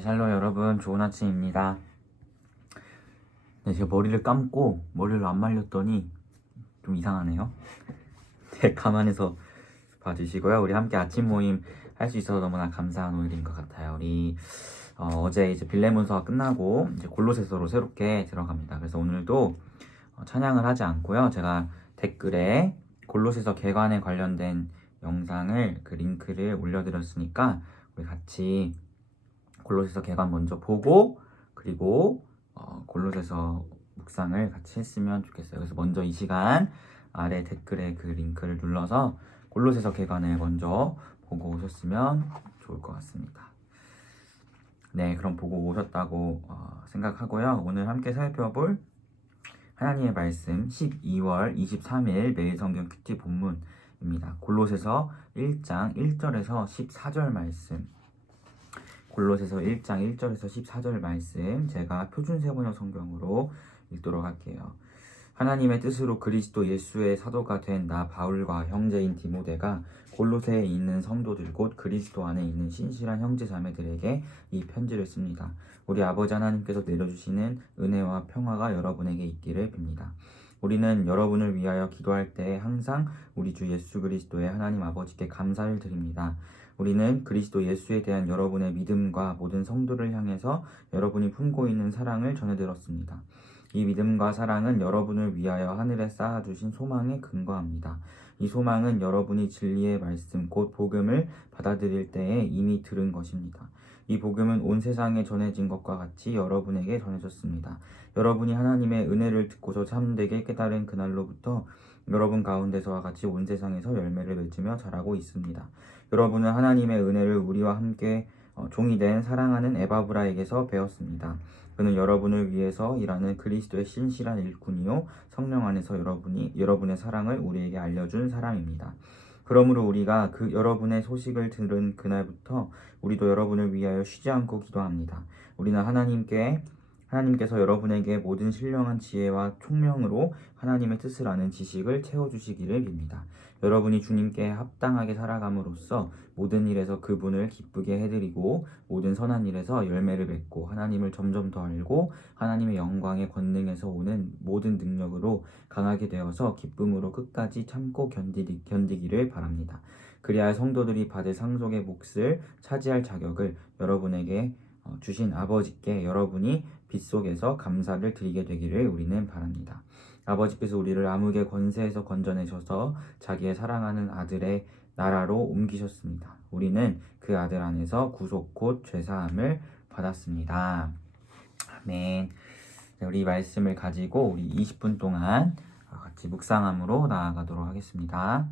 네, 샬롬 여러분, 좋은 아침입니다. 네, 제가 머리를 감고 머리를 안 말렸더니 좀 이상하네요. 네, 감안해서 봐주시고요. 우리 함께 아침 모임 할 수 있어서 너무나 감사한 오늘인 것 같아요. 우리 어제 이제 빌레몬서가 끝나고 이제 골로새서로 새롭게 들어갑니다. 그래서 오늘도 찬양을 하지 않고요. 제가 댓글에 골로새서 개관에 관련된 영상을 그 링크를 올려드렸으니까 우리 같이 골로새서 개관 먼저 보고 그리고 골로새서 묵상을 같이 했으면 좋겠어요. 그래서 먼저 이 시간 아래 댓글에 그 링크를 눌러서 골로새서 개관을 먼저 보고 오셨으면 좋을 것 같습니다. 네, 그럼 보고 오셨다고 생각하고요. 오늘 함께 살펴볼 하나님의 말씀 12월 23일 매일 성경 큐티 본문입니다. 골로새서 1장 1절에서 14절 말씀. 골로새서 1장 1절에서 14절 말씀 제가 표준세번역 성경으로 읽도록 할게요. 하나님의 뜻으로 그리스도 예수의 사도가 된 나 바울과 형제인 디모데가 골로새에 있는 성도들 곧 그리스도 안에 있는 신실한 형제 자매들에게 이 편지를 씁니다. 우리 아버지 하나님께서 내려주시는 은혜와 평화가 여러분에게 있기를 빕니다. 우리는 여러분을 위하여 기도할 때 항상 우리 주 예수 그리스도의 하나님 아버지께 감사를 드립니다. 우리는 그리스도 예수에 대한 여러분의 믿음과 모든 성도를 향해서 여러분이 품고 있는 사랑을 전해들었습니다. 이 믿음과 사랑은 여러분을 위하여 하늘에 쌓아주신 소망에 근거합니다. 이 소망은 여러분이 진리의 말씀, 곧 복음을 받아들일 때에 이미 들은 것입니다. 이 복음은 온 세상에 전해진 것과 같이 여러분에게 전해졌습니다. 여러분이 하나님의 은혜를 듣고서 참되게 깨달은 그날로부터 여러분 가운데서와 같이 온 세상에서 열매를 맺으며 자라고 있습니다. 여러분은 하나님의 은혜를 우리와 함께 종이 된 사랑하는 에바브라에게서 배웠습니다. 그는 여러분을 위해서 일하는 그리스도의 신실한 일꾼이요 성령 안에서 여러분의 사랑을 우리에게 알려준 사람입니다. 그러므로 우리가 여러분의 소식을 들은 그날부터 우리도 여러분을 위하여 쉬지 않고 기도합니다. 우리는 하나님께서 여러분에게 모든 신령한 지혜와 총명으로 하나님의 뜻을 아는 지식을 채워주시기를 빕니다. 여러분이 주님께 합당하게 살아감으로써 모든 일에서 그분을 기쁘게 해드리고 모든 선한 일에서 열매를 맺고 하나님을 점점 더 알고 하나님의 영광의 권능에서 오는 모든 능력으로 강하게 되어서 기쁨으로 끝까지 참고 견디기를 바랍니다. 그리하여 성도들이 받을 상속의 몫을 차지할 자격을 여러분에게 주신 아버지께 여러분이 빗속에서 감사를 드리게 되기를 우리는 바랍니다. 아버지께서 우리를 암흑의 권세에서 건져내셔서 자기의 사랑하는 아들의 나라로 옮기셨습니다. 우리는 그 아들 안에서 구속 곧 죄사함을 받았습니다. 아멘. 우리 말씀을 가지고 우리 20분 동안 같이 묵상함으로 나아가도록 하겠습니다.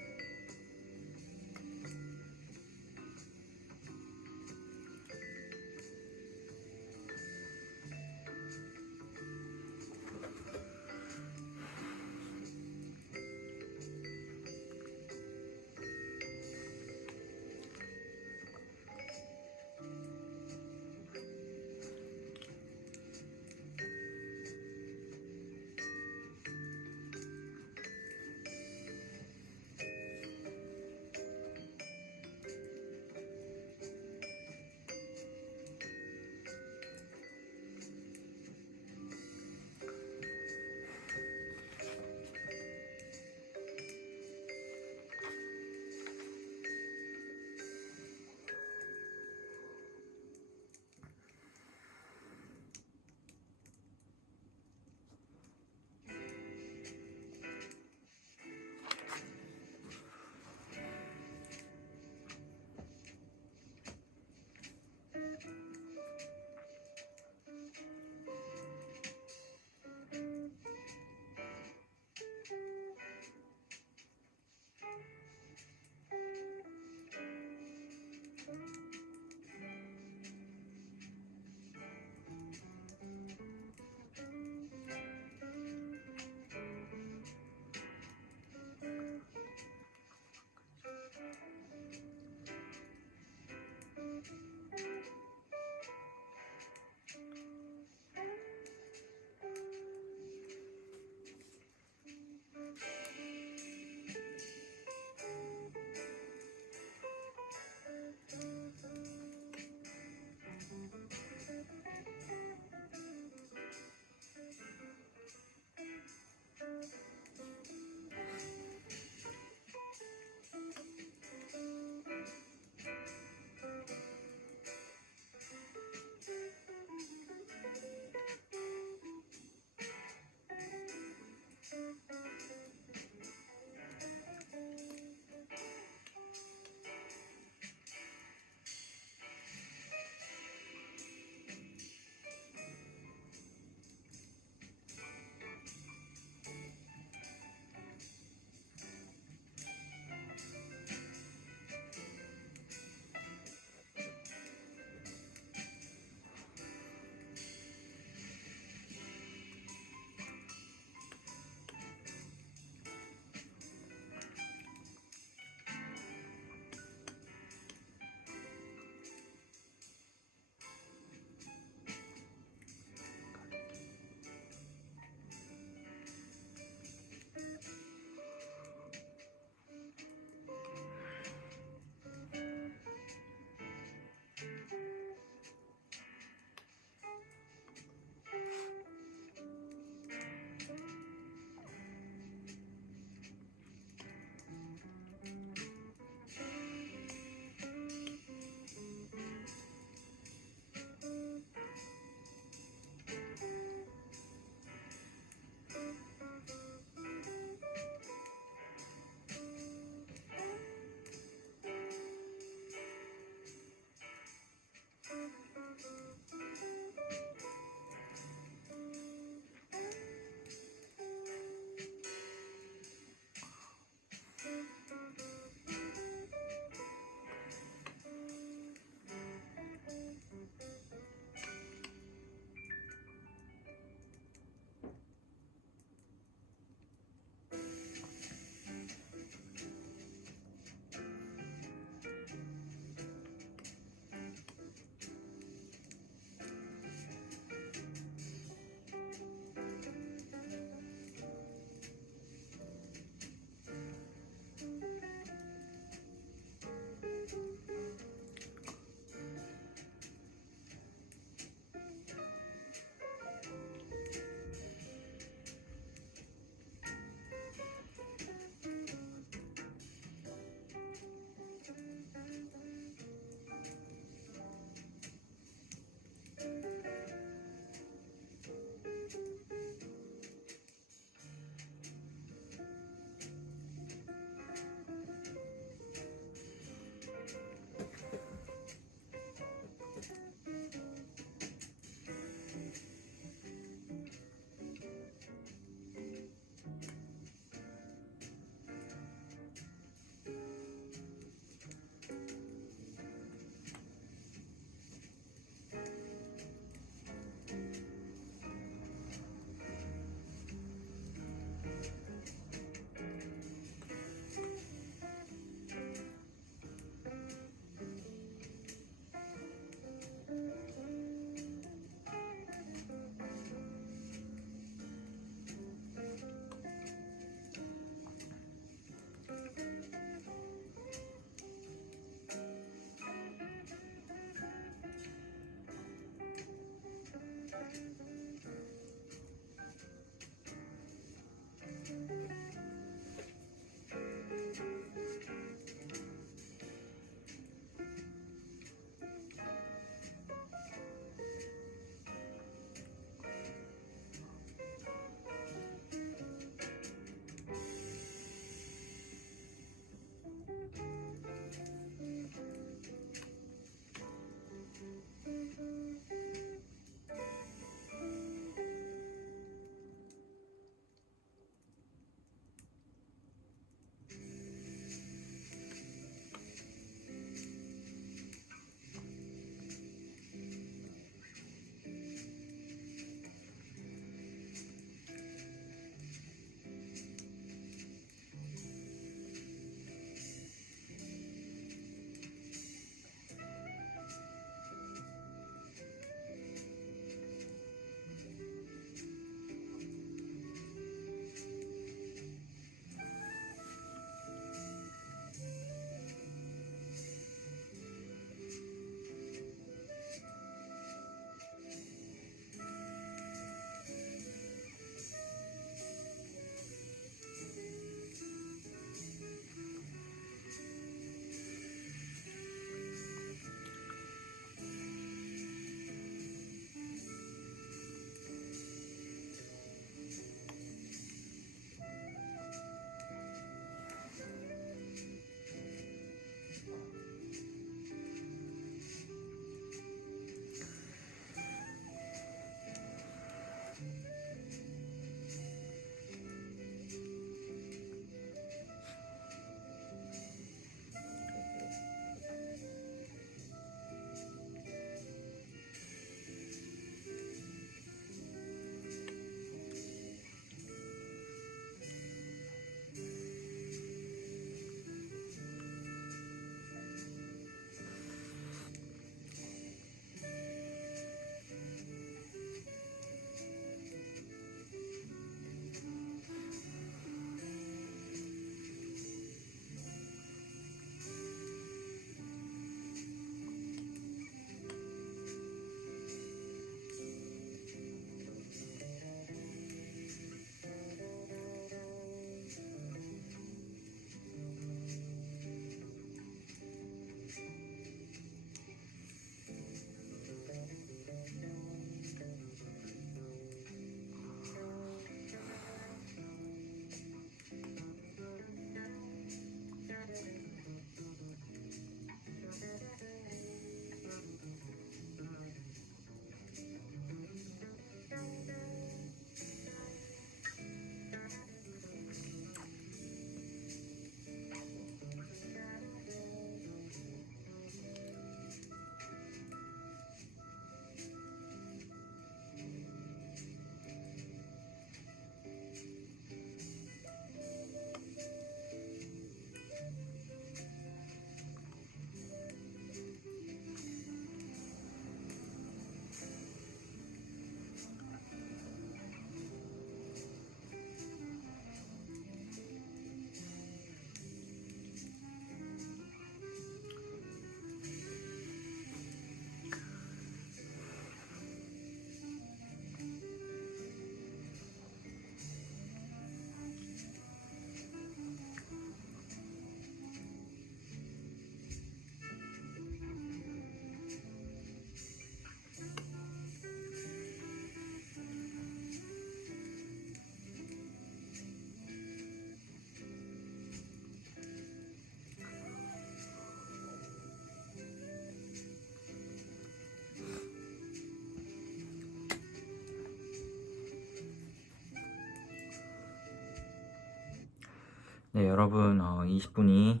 네, 여러분 20분이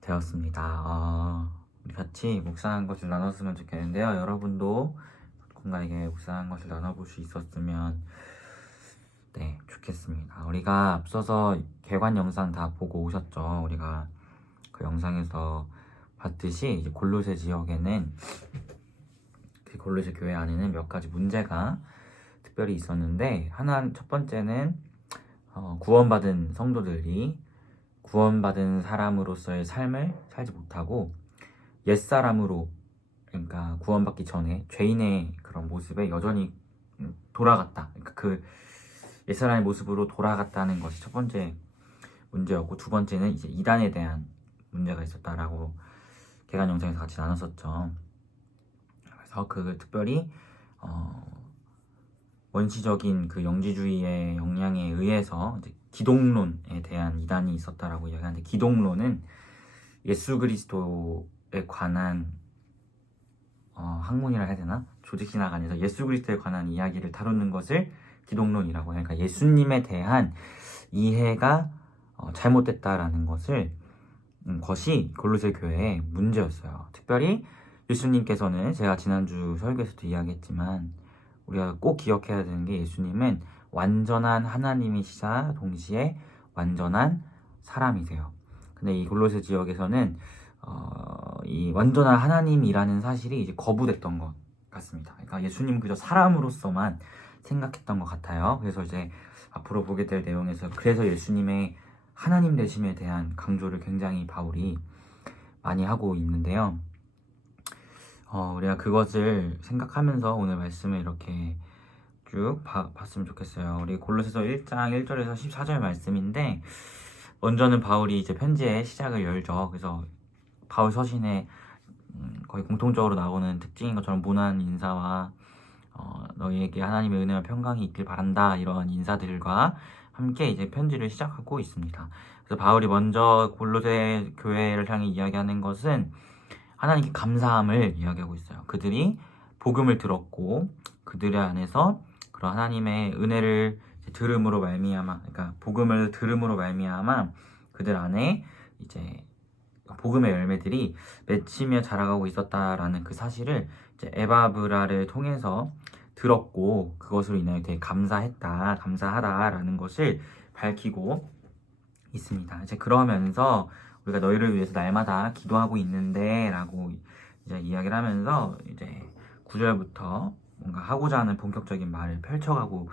되었습니다. 우리 같이 묵상한 것을 나눴으면 좋겠는데요. 여러분도 누군가에게 묵상한 것을 나눠볼 수 있었으면 네, 좋겠습니다. 우리가 앞서서 개관 영상 다 보고 오셨죠? 우리가 그 영상에서 봤듯이 이제 골로새 지역에는 그 골로새 교회 안에는 몇 가지 문제가 특별히 있었는데 첫 번째는 구원받은 성도들이 구원받은 사람으로서의 삶을 살지 못하고 옛사람으로, 그러니까 구원받기 전에 죄인의 그런 모습에 여전히 돌아갔다. 그러니까 그 옛사람의 모습으로 돌아갔다는 것이 첫 번째 문제였고, 두 번째는 이제 이단에 대한 문제가 있었다라고 개관 영상에서 같이 나눴었죠. 그래서 그 특별히 원시적인 그 영지주의의 영향에 의해서 이제 기독론에 대한 이단이 있었다라고 이야기하는데, 기독론은 예수 그리스도에 관한 학문이라 해야 되나? 조직신학 안에서 예수 그리스도에 관한 이야기를 다루는 것을 기독론이라고 해요. 그러니까 예수님에 대한 이해가 잘못됐다라는 것이 골로새 교회의 문제였어요. 특별히 예수님께서는, 제가 지난주 설교에서도 이야기했지만 우리가 꼭 기억해야 되는 게, 예수님은 완전한 하나님이시자 동시에 완전한 사람이세요. 근데 이 골로새 지역에서는 이 완전한 하나님이라는 사실이 이제 거부됐던 것 같습니다. 그러니까 예수님 그저 사람으로서만 생각했던 것 같아요. 그래서 이제 앞으로 보게 될 내용에서 그래서 예수님의 하나님 되심에 대한 강조를 굉장히 바울이 많이 하고 있는데요. 우리가 그것을 생각하면서 오늘 말씀을 이렇게 쭉 봤으면 좋겠어요. 우리 골로새서 1장 1절에서 14절 말씀인데, 먼저는 바울이 이제 편지의 시작을 열죠. 그래서 바울 서신에 거의 공통적으로 나오는 특징인 것처럼 무난 인사와 너희에게 하나님의 은혜와 평강이 있길 바란다, 이런 인사들과 함께 이제 편지를 시작하고 있습니다. 그래서 바울이 먼저 골로새 교회를 향해 이야기하는 것은 하나님께 감사함을 이야기하고 있어요. 그들이 복음을 들었고 그들의 안에서 그런 하나님의 은혜를 들음으로 말미암아, 그러니까 복음을 들음으로 말미암아 그들 안에 이제 복음의 열매들이 맺히며 자라가고 있었다라는 그 사실을 이제 에바브라를 통해서 들었고, 그것으로 인하여 되게 감사하다라는 것을 밝히고 있습니다. 이제 그러면서 우리가 너희를 위해서 날마다 기도하고 있는데 라고 이제 이야기를 하면서 이제 9절부터 뭔가 하고자 하는 본격적인 말을 펼쳐가고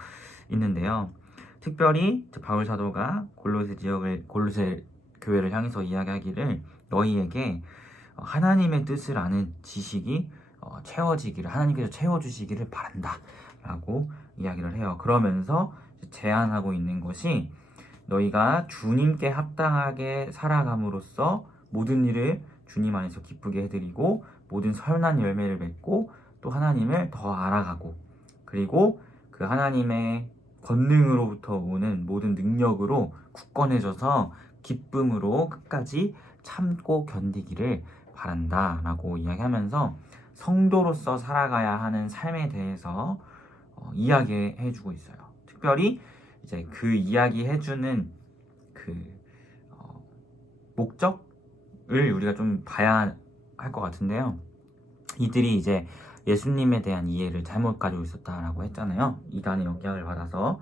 있는데요. 특별히 바울 사도가 골로새 교회를 향해서 이야기하기를, 너희에게 하나님의 뜻을 아는 지식이 채워지기를, 하나님께서 채워주시기를 바란다 라고 이야기를 해요. 그러면서 제안하고 있는 것이, 너희가 주님께 합당하게 살아감으로써 모든 일을 주님 안에서 기쁘게 해드리고 모든 선한 열매를 맺고 또 하나님을 더 알아가고, 그리고 그 하나님의 권능으로부터 오는 모든 능력으로 굳건해져서 기쁨으로 끝까지 참고 견디기를 바란다 라고 이야기하면서 성도로서 살아가야 하는 삶에 대해서 이야기해주고 있어요. 특별히 이제 그 이야기해주는 그 목적을 우리가 좀 봐야 할 것 같은데요. 이들이 이제 예수님에 대한 이해를 잘못 가지고 있었다라고 했잖아요. 이단의 영향을 받아서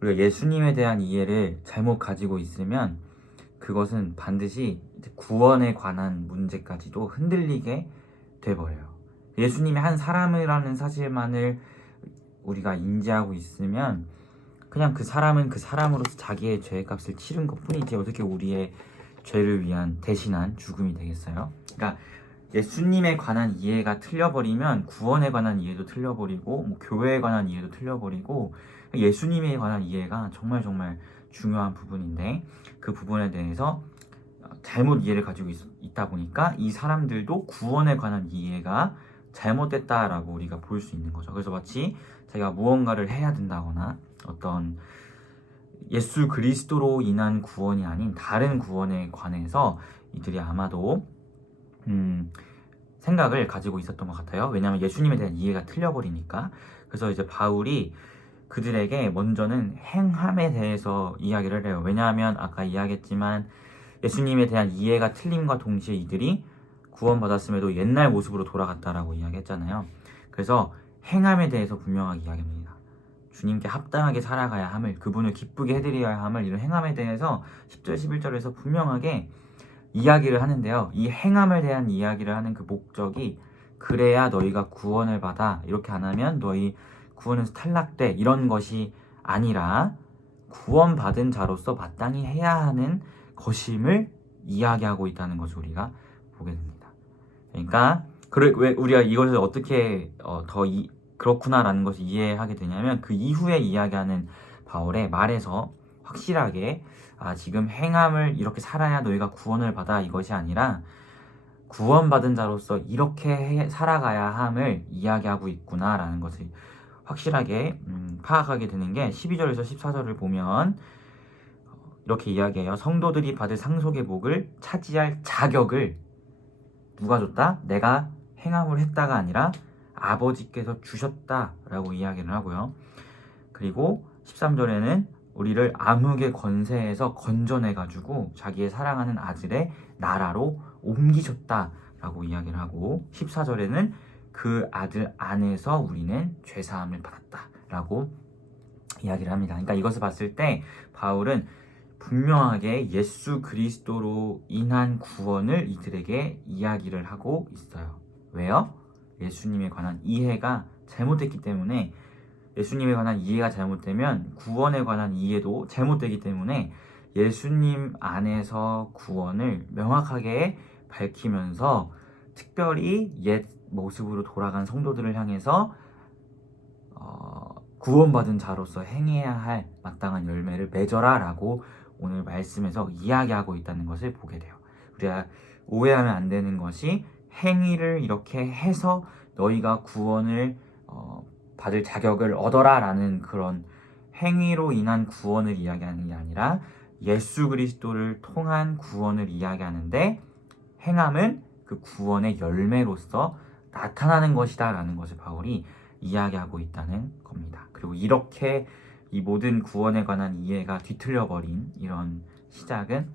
우리가 예수님에 대한 이해를 잘못 가지고 있으면 그것은 반드시 구원에 관한 문제까지도 흔들리게 돼버려요. 예수님이 한 사람이라는 사실만을 우리가 인지하고 있으면 그냥 그 사람은 그 사람으로서 자기의 죄값을 치른 것 뿐이지 어떻게 우리의 죄를 위한 대신한 죽음이 되겠어요? 그러니까 예수님에 관한 이해가 틀려버리면 구원에 관한 이해도 틀려버리고 뭐 교회에 관한 이해도 틀려버리고, 예수님에 관한 이해가 정말 중요한 부분인데 그 부분에 대해서 잘못 이해를 가지고 있다 보니까 이 사람들도 구원에 관한 이해가 잘못됐다라고 우리가 볼 수 있는 거죠. 그래서 마치 자기가 무언가를 해야 된다거나 어떤 예수 그리스도로 인한 구원이 아닌 다른 구원에 관해서 이들이 아마도 생각을 가지고 있었던 것 같아요. 왜냐하면 예수님에 대한 이해가 틀려버리니까. 그래서 이제 바울이 그들에게 먼저는 행함에 대해서 이야기를 해요. 왜냐하면 아까 이야기했지만 예수님에 대한 이해가 틀림과 동시에 이들이 구원받았음에도 옛날 모습으로 돌아갔다라고 이야기했잖아요. 그래서 행함에 대해서 분명하게 이야기합니다. 주님께 합당하게 살아가야 함을, 그분을 기쁘게 해드려야 함을, 이런 행함에 대해서 10절 11절에서 분명하게 이야기를 하는데요. 이 행함에 대한 이야기를 하는 그 목적이 그래야 너희가 구원을 받아, 이렇게 안 하면 너희 구원에서 탈락돼, 이런 것이 아니라 구원받은 자로서 마땅히 해야 하는 것임을 이야기하고 있다는 것을 우리가 보게 됩니다. 그러니까 왜 우리가 이것을 어떻게 그렇구나라는 것을 이해하게 되냐면, 그 이후에 이야기하는 바울의 말에서 확실하게 지금 행함을 이렇게 살아야 너희가 구원을 받아, 이것이 아니라 구원받은 자로서 이렇게 살아가야 함을 이야기하고 있구나라는 것을 확실하게 파악하게 되는 게 12절에서 14절을 보면 이렇게 이야기해요. 성도들이 받을 상속의 복을 차지할 자격을 누가 줬다? 내가 행함을 했다가 아니라 아버지께서 주셨다라고 이야기를 하고요. 그리고 13절에는 우리를 암흑의 권세에서 건져내가지고 자기의 사랑하는 아들의 나라로 옮기셨다라고 이야기를 하고, 14절에는 그 아들 안에서 우리는 죄사함을 받았다라고 이야기를 합니다. 그러니까 이것을 봤을 때 바울은 분명하게 예수 그리스도로 인한 구원을 이들에게 이야기를 하고 있어요. 왜요? 예수님에 관한 이해가 잘못됐기 때문에. 예수님에 관한 이해가 잘못되면 구원에 관한 이해도 잘못되기 때문에 예수님 안에서 구원을 명확하게 밝히면서 특별히 옛 모습으로 돌아간 성도들을 향해서 구원받은 자로서 행해야 할 마땅한 열매를 맺어라 라고 오늘 말씀에서 이야기하고 있다는 것을 보게 돼요. 우리가 오해하면 안 되는 것이 행위를 이렇게 해서 너희가 구원을 받을 자격을 얻어라 라는 그런 행위로 인한 구원을 이야기하는 게 아니라 예수 그리스도를 통한 구원을 이야기하는데, 행함은 그 구원의 열매로서 나타나는 것이다 라는 것을 바울이 이야기하고 있다는 겁니다. 그리고 이렇게 이 모든 구원에 관한 이해가 뒤틀려버린 이런 시작은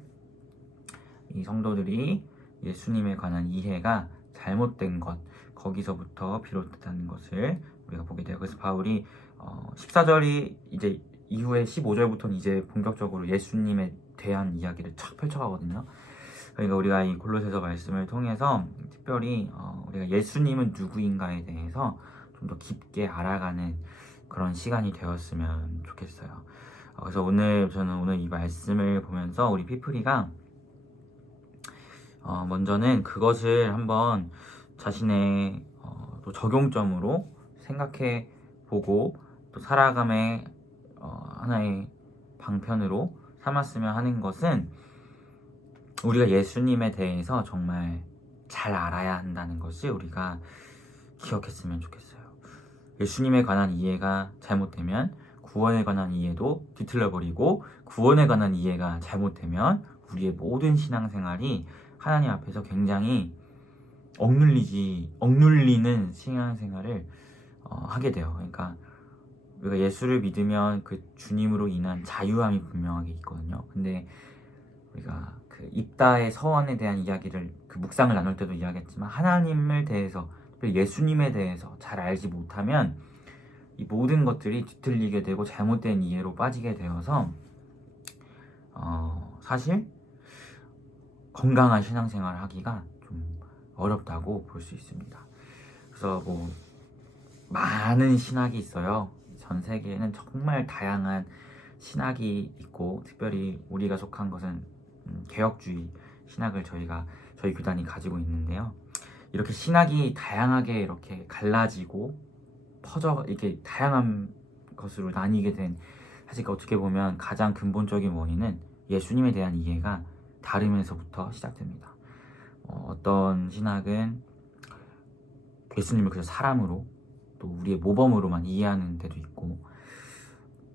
이 성도들이 예수님에 관한 이해가 잘못된 것, 거기서부터 비롯됐다는 것을 우리가 보게 돼요. 그래서 바울이 14절이 이제 이후에 15절부터는 이제 본격적으로 예수님에 대한 이야기를 쫙 펼쳐가거든요. 그러니까 우리가 이 골로새서 말씀을 통해서 특별히 우리가 예수님은 누구인가에 대해서 좀 더 깊게 알아가는 그런 시간이 되었으면 좋겠어요. 그래서 저는 오늘 이 말씀을 보면서 우리 피프리가 먼저는 그것을 한번 자신의 또 적용점으로 생각해 보고 또 살아감의 하나의 방편으로 삼았으면 하는 것은, 우리가 예수님에 대해서 정말 잘 알아야 한다는 것을 우리가 기억했으면 좋겠어요. 예수님에 관한 이해가 잘못되면 구원에 관한 이해도 뒤틀려버리고, 구원에 관한 이해가 잘못되면 우리의 모든 신앙생활이 하나님 앞에서 굉장히 억눌리는 신앙생활을 하게 돼요. 그러니까 우리가 예수를 믿으면 그 주님으로 인한 자유함이 분명하게 있거든요. 근데 우리가 그 입다의 서원에 대한 이야기를, 그 묵상을 나눌 때도 이야기했지만, 하나님을 대해서, 특별히 예수님에 대해서 잘 알지 못하면 이 모든 것들이 뒤틀리게 되고 잘못된 이해로 빠지게 되어서 사실 건강한 신앙생활을 하기가 좀 어렵다고 볼 수 있습니다. 그래서 많은 신학이 있어요. 전 세계에는 정말 다양한 신학이 있고, 특별히 우리가 속한 것은 개혁주의 신학을 저희 교단이 가지고 있는데요. 이렇게 신학이 다양하게 이렇게 갈라지고 이렇게 다양한 것으로 나뉘게 된, 사실 어떻게 보면 가장 근본적인 원인은 예수님에 대한 이해가 다름에서부터 시작됩니다. 어떤 신학은 예수님을 그저 사람으로, 또 우리의 모범으로만 이해하는 데도 있고,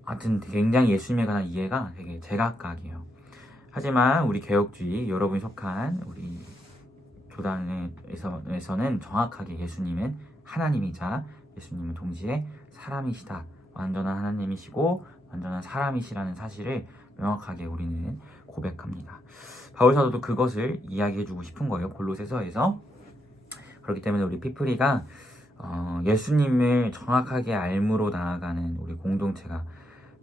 하여튼 굉장히 예수님에 관한 이해가 되게 제각각이에요. 하지만 우리 개혁주의, 여러분이 속한 우리 교단에서는 정확하게 예수님은 하나님이자 예수님은 동시에 사람이시다 완전한 하나님이시고 완전한 사람이시라는 사실을 명확하게 우리는 고백합니다. 바울 사도도 그것을 이야기해주고 싶은 거예요. 골로새서에서. 그렇기 때문에 우리 피프리가 예수님을 정확하게 알므로 나아가는 우리 공동체가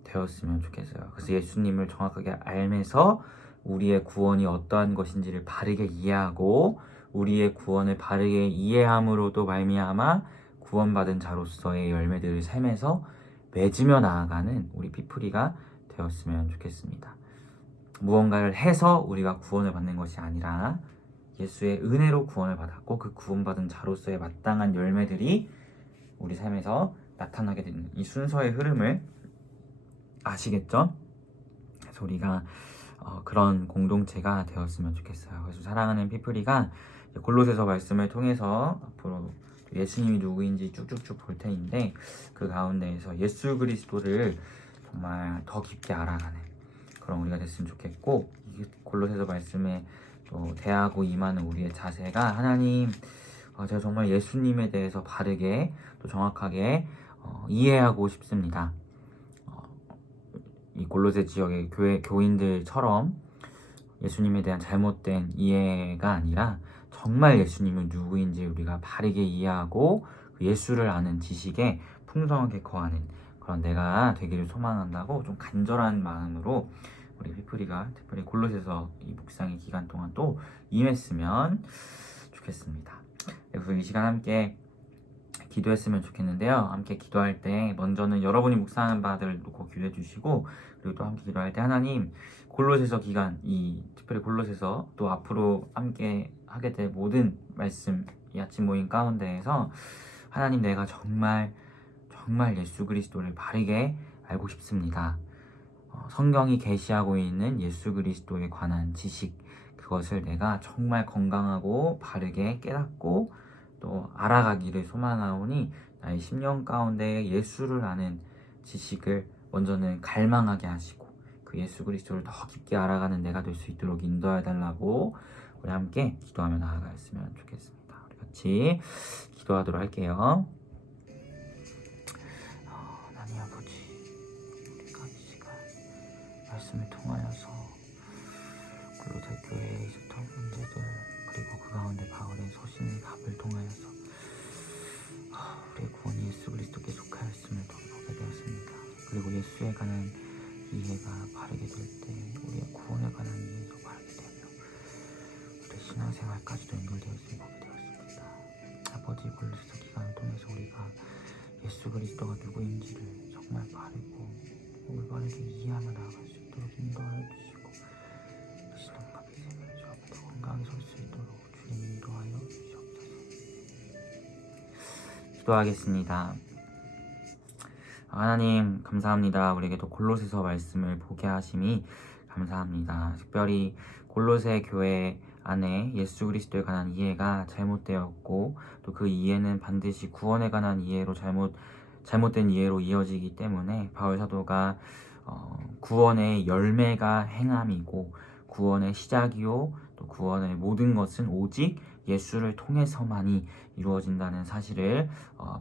되었으면 좋겠어요. 그래서 예수님을 정확하게 알면서 우리의 구원이 어떠한 것인지를 바르게 이해하고 우리의 구원을 바르게 이해함으로도 말미암아 구원받은 자로서의 열매들을 삶에서 맺으며 나아가는 우리 피프리가 되었으면 좋겠습니다. 무언가를 해서 우리가 구원을 받는 것이 아니라 예수의 은혜로 구원을 받았고 그 구원받은 자로서의 마땅한 열매들이 우리 삶에서 나타나게 되는 이 순서의 흐름을 아시겠죠? 그래서 우리가 그런 공동체가 되었으면 좋겠어요. 그래서 사랑하는 피프리가 골로새서 말씀을 통해서 앞으로 예수님이 누구인지 쭉쭉쭉 볼 텐데 그 가운데에서 예수 그리스도를 정말 더 깊게 알아가는 그런 우리가 됐으면 좋겠고 이 골로새서 말씀에 또 대하고 임하는 우리의 자세가 하나님 제가 정말 예수님에 대해서 바르게 또 정확하게 이해하고 싶습니다. 이 골로새 지역의 교인들처럼 예수님에 대한 잘못된 이해가 아니라 정말 예수님은 누구인지 우리가 바르게 이해하고 그 예수를 아는 지식에 풍성하게 거하는 그런 내가 되기를 소망한다고 좀 간절한 마음으로 우리 피프리가 특별히 골로새서 이 묵상의 기간 동안 또 임했으면 좋겠습니다. 그래서 이 시간 함께 기도했으면 좋겠는데요. 함께 기도할 때 먼저는 여러분이 묵상하는 바들을 놓고 기도해 주시고 그리고 또 함께 기도할 때 하나님 골로새서 기간 이 특별히 골로새서 또 앞으로 함께 하게 될 모든 말씀 이 아침 모임 가운데에서 하나님 내가 정말 예수 그리스도를 바르게 알고 싶습니다. 성경이 계시하고 있는 예수 그리스도에 관한 지식 그것을 내가 정말 건강하고 바르게 깨닫고 또 알아가기를 소망하오니 나의 심령 가운데 예수를 아는 지식을 먼저는 갈망하게 하시고 그 예수 그리스도를 더 깊게 알아가는 내가 될 수 있도록 인도해 달라고 우리 함께 기도하며 나아갔으면 좋겠습니다. 우리 같이 기도하도록 할게요. 하나님 아버지 우리가 이 시간 말씀을 통하여서 골로새 교회에 있었던 문제들 그리고 그 가운데 바울의 서신의 답을 통하여서 우리의 구원이 예수 그리스도께 속하였음을 보게 되었습니다. 그리고 예수에 관한 이해가 바르게 될 때 우리의 구원에 관한 이해도 바르게 되며 우리의 신앙생활까지도 연결되었음을 보게 되었습니다. 아버지 골로새 기간을 통해서 우리가 예수 그리스도가 누구인지를 정말 바르고 올바르게 이해하며 나아갈 수 있도록 인도하여 주시고 신앙과 믿음을 주 앞에 더 건강하게 설 수 있도록 주님 인도하여 주시옵소서. 기도하겠습니다. 하나님 감사합니다. 우리에게 또 골로새서 말씀을 보게 하심이 감사합니다. 특별히 골로새 교회 안에 예수 그리스도에 관한 이해가 잘못되었고 또 그 이해는 반드시 구원에 관한 이해로 잘못된 이해로 이어지기 때문에 바울 사도가 구원의 열매가 행함이고 구원의 시작이요 또 구원의 모든 것은 오직 예수를 통해서만이 이루어진다는 사실을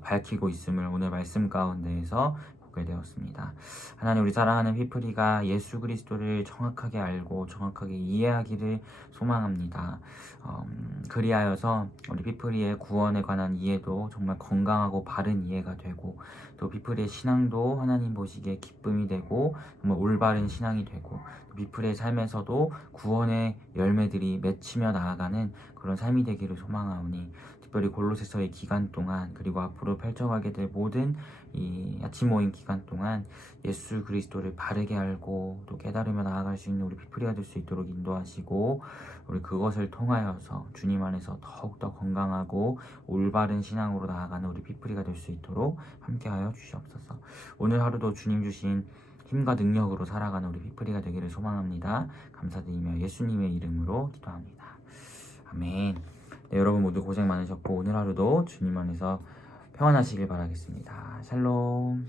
밝히고 있음을 오늘 말씀 가운데에서 보게 되었습니다. 하나님 우리 사랑하는 피프리가 예수 그리스도를 정확하게 알고 정확하게 이해하기를 소망합니다. 그리하여서 우리 피프리의 구원에 관한 이해도 정말 건강하고 바른 이해가 되고 또 피프리의 신앙도 하나님 보시기에 기쁨이 되고 정말 올바른 신앙이 되고 피프리의 삶에서도 구원의 열매들이 맺히며 나아가는 그런 삶이 되기를 소망하오니 특별히 골로새서의 기간 동안 그리고 앞으로 펼쳐가게 될 모든 이 아침 모임 기간 동안 예수 그리스도를 바르게 알고 또 깨달으며 나아갈 수 있는 우리 피프리가 될 수 있도록 인도하시고 우리 그것을 통하여서 주님 안에서 더욱더 건강하고 올바른 신앙으로 나아가는 우리 피프리가 될 수 있도록 함께하여 주시옵소서. 오늘 하루도 주님 주신 힘과 능력으로 살아가는 우리 피프리가 되기를 소망합니다. 감사드리며 예수님의 이름으로 기도합니다. 아멘. 네, 여러분 모두 고생 많으셨고 오늘 하루도 주님 안에서 평안하시길 바라겠습니다. 샬롬.